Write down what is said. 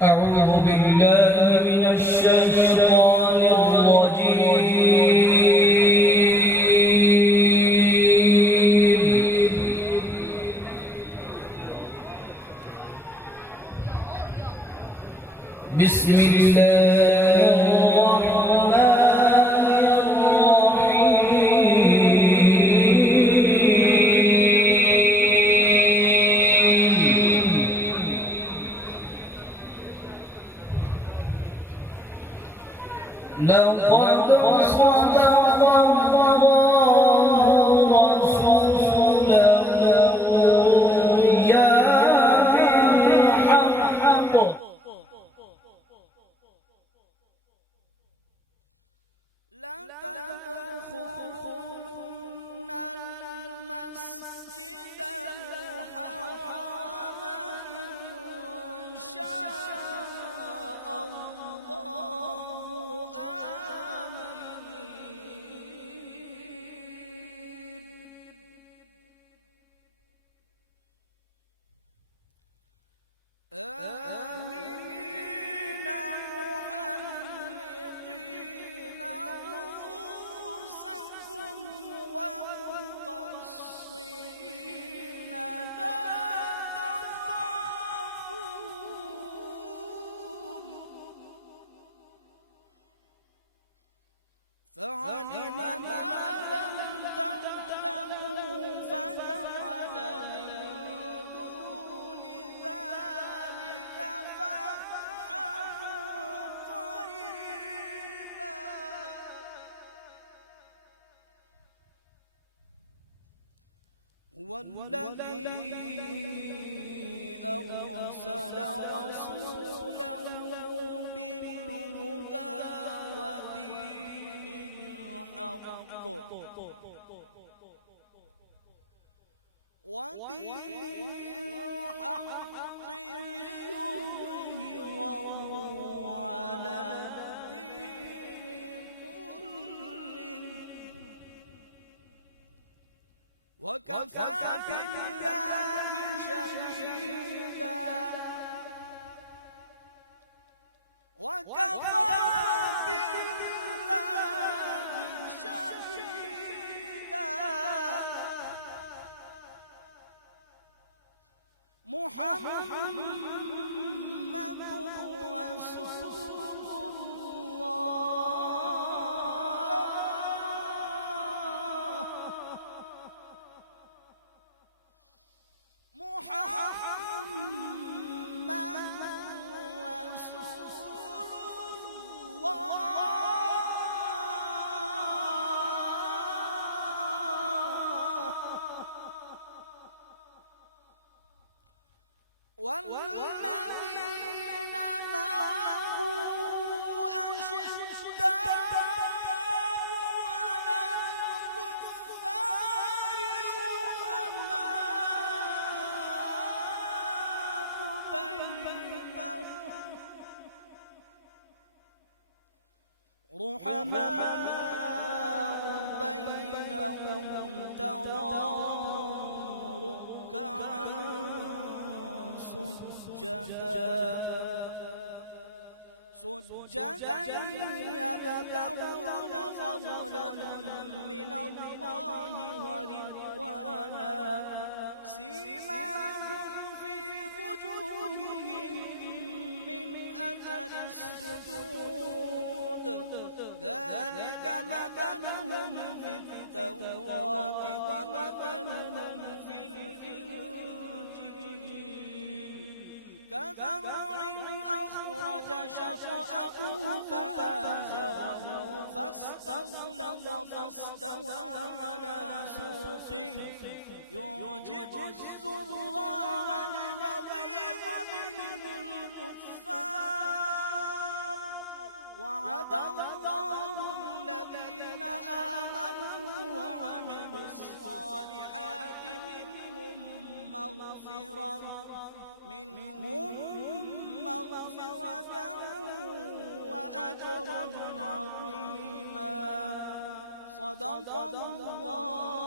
أعوذ بالله من الشيطان الرجيم. بسم الله الرحمن الرحيم. لقد صدق الله رسوله الرؤيا بالحق والذي أرسل رسوله بالهدى ودين الحق وكفى بالله شهيدا وكفى بالله شهيدا محمد رسول والذين معه أشداء على الكفار رحماء بينهم تراهم سجدا يبتغون فضلا من الله ورضوانا سيماهم في وجوههم من أثر السجود ذلك مثلهم في التوراة ومثلهم في الإنجيل كزرع أخرج شطأه فآزره فاستغلظ فاستوى على سوقه يعجب الزراع نخيل من الكفار وعد الله الذين آمنوا وعملوا الصالحات منهم مغفرة وأجرا عظيما صدق الله